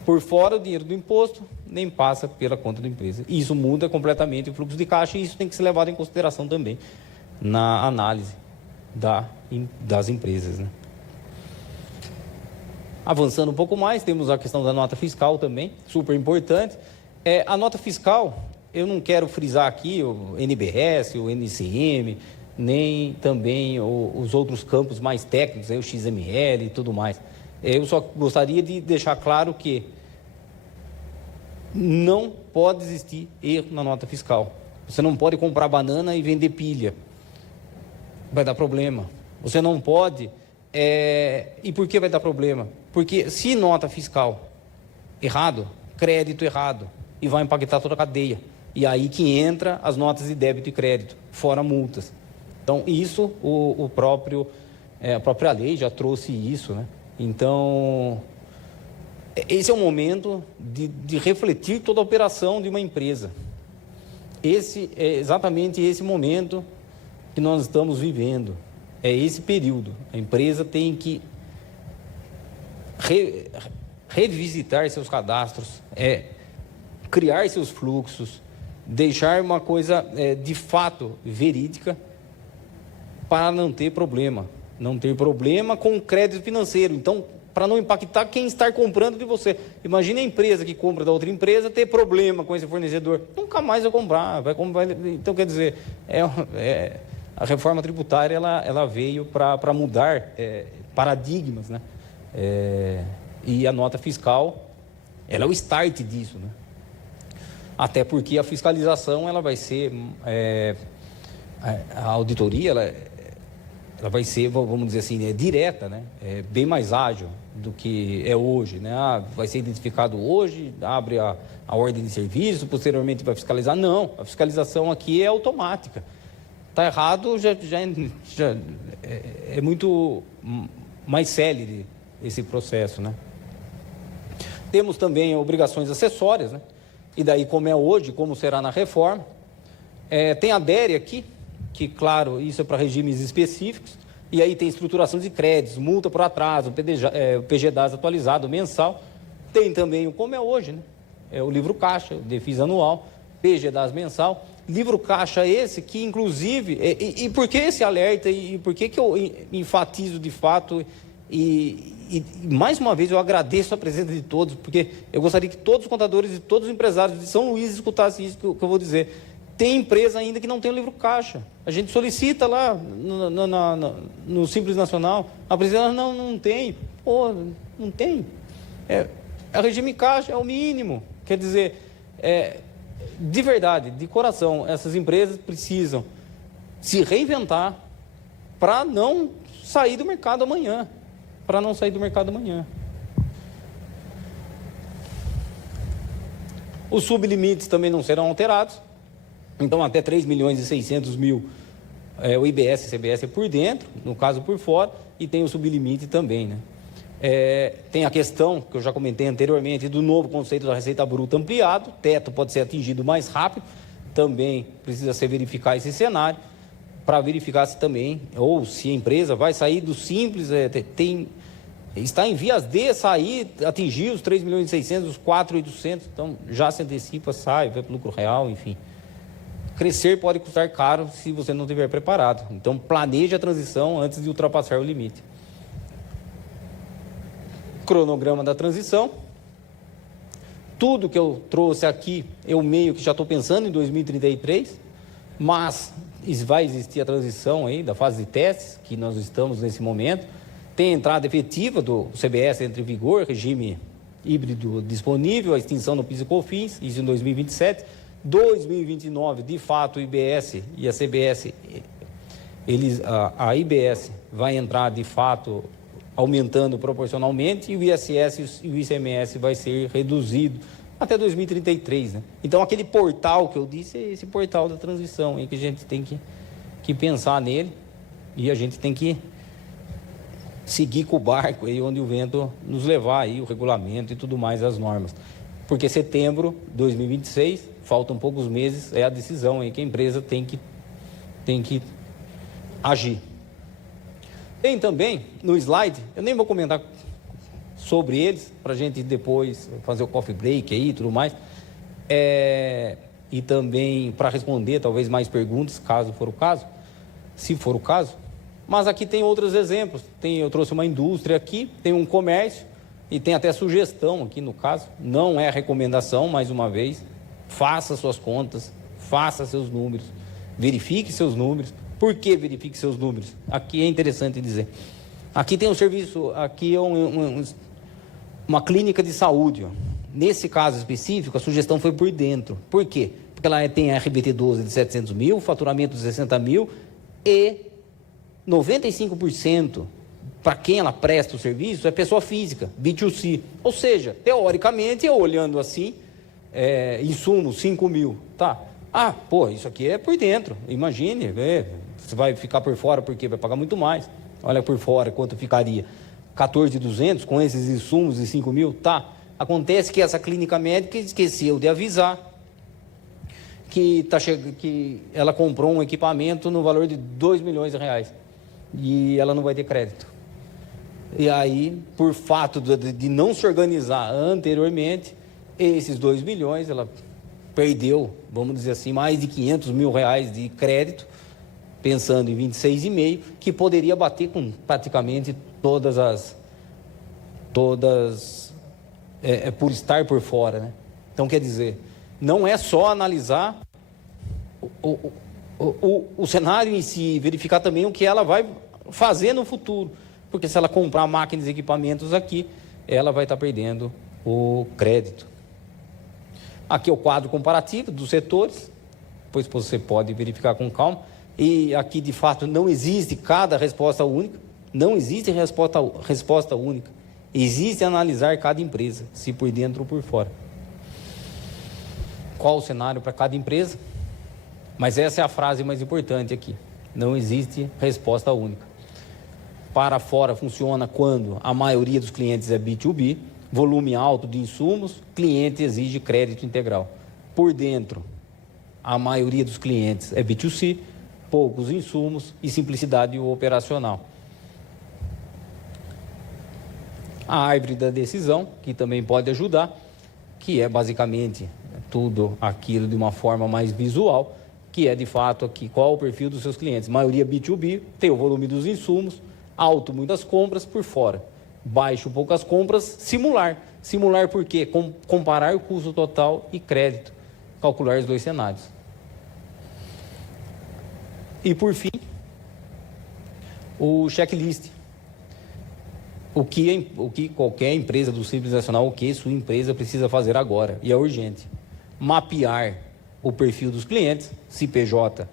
Por fora, o dinheiro do imposto nem passa pela conta da empresa. Isso muda completamente o fluxo de caixa e isso tem que ser levado em consideração também na análise das empresas, né? Avançando um pouco mais, temos a questão da nota fiscal também, super importante. A nota fiscal, eu não quero frisar aqui o NBS, o NCM, nem também os outros campos mais técnicos, o XML e tudo mais. Eu só gostaria de deixar claro que não pode existir erro na nota fiscal. Você não pode comprar banana e vender pilha. Vai dar problema. Você não pode... E por que vai dar problema? Porque se nota fiscal errado, crédito errado, e vai impactar toda a cadeia. E aí que entra as notas de débito e crédito, fora multas. Então, isso, a própria lei já trouxe isso, né? Então, esse é o momento de refletir toda a operação de uma empresa. Esse é exatamente esse momento que nós estamos vivendo. É esse período. A empresa tem que revisitar seus cadastros, criar seus fluxos, deixar uma coisa de fato verídica para não ter problema. Não ter problema com o crédito financeiro. Então, para não impactar quem está comprando de você. Imagine a empresa que compra da outra empresa ter problema com esse fornecedor. Nunca mais vai comprar. Então, quer dizer, a reforma tributária ela veio para mudar paradigmas, né? E a nota fiscal, ela é o start disso, né? Até porque a fiscalização ela vai ser, a auditoria ela vai ser, vamos dizer assim, direta, né? Bem mais ágil do que é hoje, né? Vai ser identificado hoje, abre a ordem de serviço, posteriormente vai fiscalizar. Não, a fiscalização aqui é automática. está errado, é muito mais célere esse processo, né? Temos também obrigações acessórias, né? E daí, como é hoje, como será na reforma. Tem a DERE aqui, que, claro, isso é para regimes específicos, e aí tem estruturação de créditos, multa por atraso, PGDAS atualizado mensal. Tem também o como é hoje, né? O livro caixa, o DEFIS anual, PGDAS mensal. Livro caixa esse que, inclusive, e por que esse alerta e por que eu enfatizo de fato e mais uma vez eu agradeço a presença de todos, porque eu gostaria que todos os contadores e todos os empresários de São Luís escutassem isso que eu vou dizer. Tem empresa ainda que não tem o livro caixa. A gente solicita lá no Simples Nacional, a presidência não tem. Pô, não tem. É regime caixa, é o mínimo. Quer dizer, de verdade, de coração, essas empresas precisam se reinventar para não sair do mercado amanhã. Os sublimites também não serão alterados. Então, até 3.600.000 o IBS e CBS é por dentro, no caso por fora, e tem o sublimite também, né? Tem a questão, que eu já comentei anteriormente, do novo conceito da receita bruta ampliado, teto pode ser atingido mais rápido, também precisa se verificar esse cenário, para verificar se também, ou se a empresa vai sair do simples, está em vias de sair, atingir os 3.600.000, os 4.800, então já se antecipa, sai, vai para o lucro real, enfim. Crescer pode custar caro se você não estiver preparado. Então, planeje a transição antes de ultrapassar o limite. Cronograma da transição. Tudo que eu trouxe aqui, eu meio que já estou pensando em 2033, mas vai existir a transição aí da fase de testes, que nós estamos nesse momento. Tem a entrada efetiva do CBS entre vigor, regime híbrido disponível, a extinção do PIS e COFINS, isso em 2027. 2029, de fato, o IBS e a CBS, a IBS vai entrar, de fato, aumentando proporcionalmente, e o ISS e o ICMS vai ser reduzido até 2033, né? Então, aquele portal que eu disse é esse portal da transição, aí que a gente tem que pensar nele, e a gente tem que seguir com o barco aí onde o vento nos levar, aí, o regulamento e tudo mais, as normas. Porque setembro de 2026, faltam poucos meses, é a decisão aí que a empresa tem que agir. Tem também, no slide, eu nem vou comentar sobre eles, para a gente depois fazer o coffee break aí e tudo mais, e também para responder talvez mais perguntas, caso for o caso, se for o caso. Mas aqui tem outros exemplos, eu trouxe uma indústria aqui, tem um comércio, e tem até sugestão aqui no caso, não é recomendação, mais uma vez, faça suas contas, faça seus números, verifique seus números. Por que verifique seus números? Aqui é interessante dizer. Aqui tem um serviço, aqui é uma clínica de saúde. Ó. Nesse caso específico, a sugestão foi por dentro. Por quê? Porque ela tem a RBT 12 de 700 mil, faturamento de 60 mil e 95% para quem ela presta o serviço é pessoa física, B2C. Ou seja, teoricamente, eu olhando assim, insumos 5 mil, tá? Isso aqui é por dentro, imagine, você vai ficar por fora porque vai pagar muito mais. Olha por fora quanto ficaria, 14.200 com esses insumos de 5 mil, tá? Acontece que essa clínica médica esqueceu de avisar que ela comprou um equipamento no valor de R$2 milhões e ela não vai ter crédito. E aí, por fato de não se organizar anteriormente, esses 2 milhões, ela perdeu, vamos dizer assim, mais de R$500 mil de crédito, pensando em 26,5, que poderia bater com praticamente todas por estar por fora, né? Então, quer dizer, não é só analisar o cenário em si, verificar também o que ela vai fazer no futuro. Porque se ela comprar máquinas e equipamentos aqui, ela vai estar perdendo o crédito. Aqui é o quadro comparativo dos setores, depois você pode verificar com calma. E aqui, de fato, não existe cada resposta única, não existe resposta única. Existe analisar cada empresa, se por dentro ou por fora. Qual o cenário para cada empresa? Mas essa é a frase mais importante aqui. Não existe resposta única. Para fora funciona quando a maioria dos clientes é B2B, volume alto de insumos, cliente exige crédito integral. Por dentro, a maioria dos clientes é B2C, poucos insumos e simplicidade operacional. A árvore da decisão, que também pode ajudar, que é basicamente tudo aquilo de uma forma mais visual, que é de fato aqui qual é o perfil dos seus clientes. Maioria B2B, tem o volume dos insumos, alto muitas compras, por fora. Baixo poucas compras, simular. Simular por quê? Comparar o custo total e crédito. Calcular os dois cenários. E por fim, o checklist. O que qualquer empresa do Simples Nacional, o que sua empresa precisa fazer agora, e é urgente. Mapear o perfil dos clientes, CPJ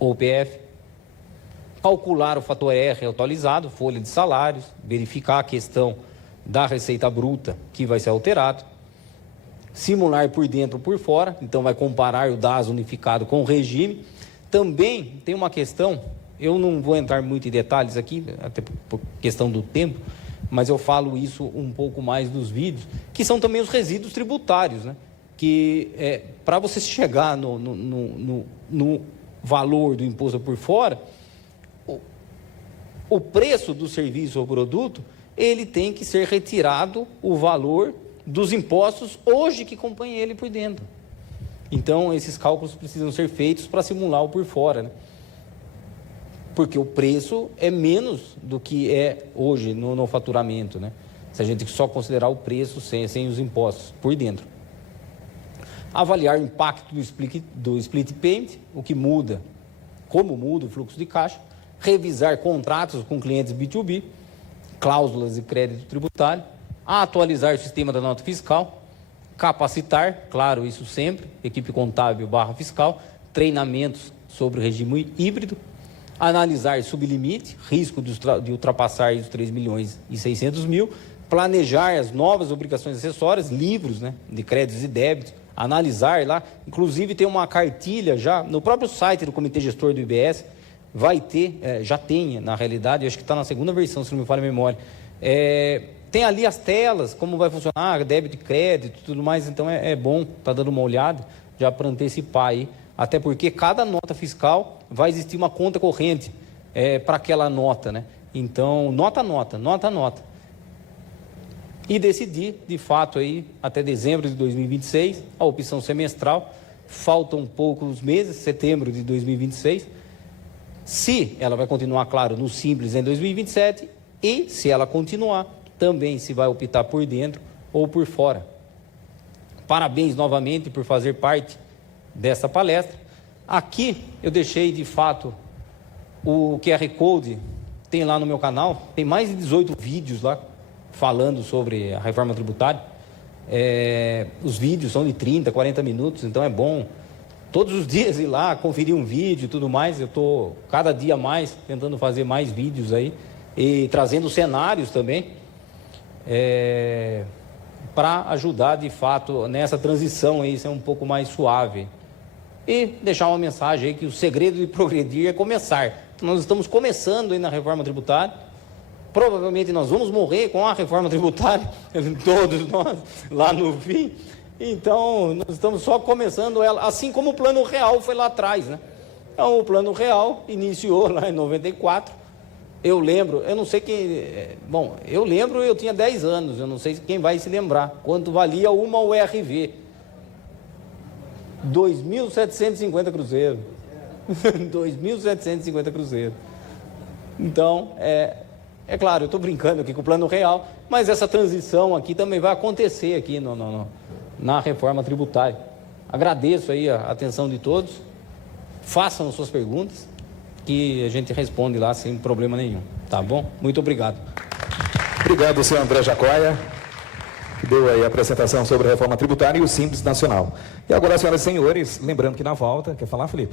ou PF, calcular o fator R atualizado, folha de salários, verificar a questão da receita bruta que vai ser alterado, simular por dentro ou por fora, então vai comparar o DAS unificado com o regime. Também tem uma questão, eu não vou entrar muito em detalhes aqui, até por questão do tempo, mas eu falo isso um pouco mais nos vídeos, que são também os resíduos tributários, né? Que para você chegar no valor do imposto por fora, o preço do serviço ou produto, ele tem que ser retirado o valor dos impostos hoje que compõem ele por dentro. Então, esses cálculos precisam ser feitos para simular o por fora, né? Porque o preço é menos do que é hoje no faturamento, né? Se a gente só considerar o preço sem os impostos por dentro. Avaliar o impacto do split payment, o que muda, como muda o fluxo de caixa. Revisar contratos com clientes B2B, cláusulas de crédito tributário, atualizar o sistema da nota fiscal, capacitar, claro, isso sempre, equipe contábil / fiscal, treinamentos sobre o regime híbrido, analisar sublimite, risco de ultrapassar os 3.600.000, planejar as novas obrigações acessórias, livros, né, de créditos e débitos, analisar lá, inclusive tem uma cartilha já no próprio site do Comitê Gestor do IBS, vai ter, já tem na realidade, acho que está na segunda versão, se não me falha a memória, tem ali as telas, como vai funcionar, débito e crédito, tudo mais, então é bom estar dando uma olhada, já para antecipar aí, até porque cada nota fiscal vai existir uma conta corrente para aquela nota, né? Então, nota. E decidir, de fato, aí, até dezembro de 2026, a opção semestral, faltam poucos meses, setembro de 2026, se ela vai continuar, claro, no Simples em 2027 e se ela continuar, também se vai optar por dentro ou por fora. Parabéns novamente por fazer parte dessa palestra. Aqui eu deixei, de fato, o QR Code, tem lá no meu canal, tem mais de 18 vídeos lá, falando sobre a reforma tributária. Os vídeos são de 30, 40 minutos, então é bom todos os dias ir lá, conferir um vídeo e tudo mais. Eu estou cada dia mais tentando fazer mais vídeos aí e trazendo cenários também para ajudar de fato nessa transição aí, ser um pouco mais suave. E deixar uma mensagem aí que o segredo de progredir é começar. Nós estamos começando aí na reforma tributária. Provavelmente nós vamos morrer com a reforma tributária, todos nós, lá no fim. Então, nós estamos só começando ela, assim como o Plano Real foi lá atrás, né? Então, o Plano Real iniciou lá em 94. Eu lembro, eu não sei quem... Bom, eu lembro, eu tinha 10 anos, eu não sei quem vai se lembrar. Quanto valia uma URV? 2.750 cruzeiros. 2.750 cruzeiros. Então, é claro, eu estou brincando aqui com o Plano Real, mas essa transição aqui também vai acontecer aqui na reforma tributária. Agradeço aí a atenção de todos, façam suas perguntas, que a gente responde lá sem problema nenhum, tá bom? Muito obrigado. Obrigado, senhor André Jacóia, que deu aí a apresentação sobre a reforma tributária e o Simples Nacional. E agora, senhoras e senhores, lembrando que na volta, quer falar, Felipe?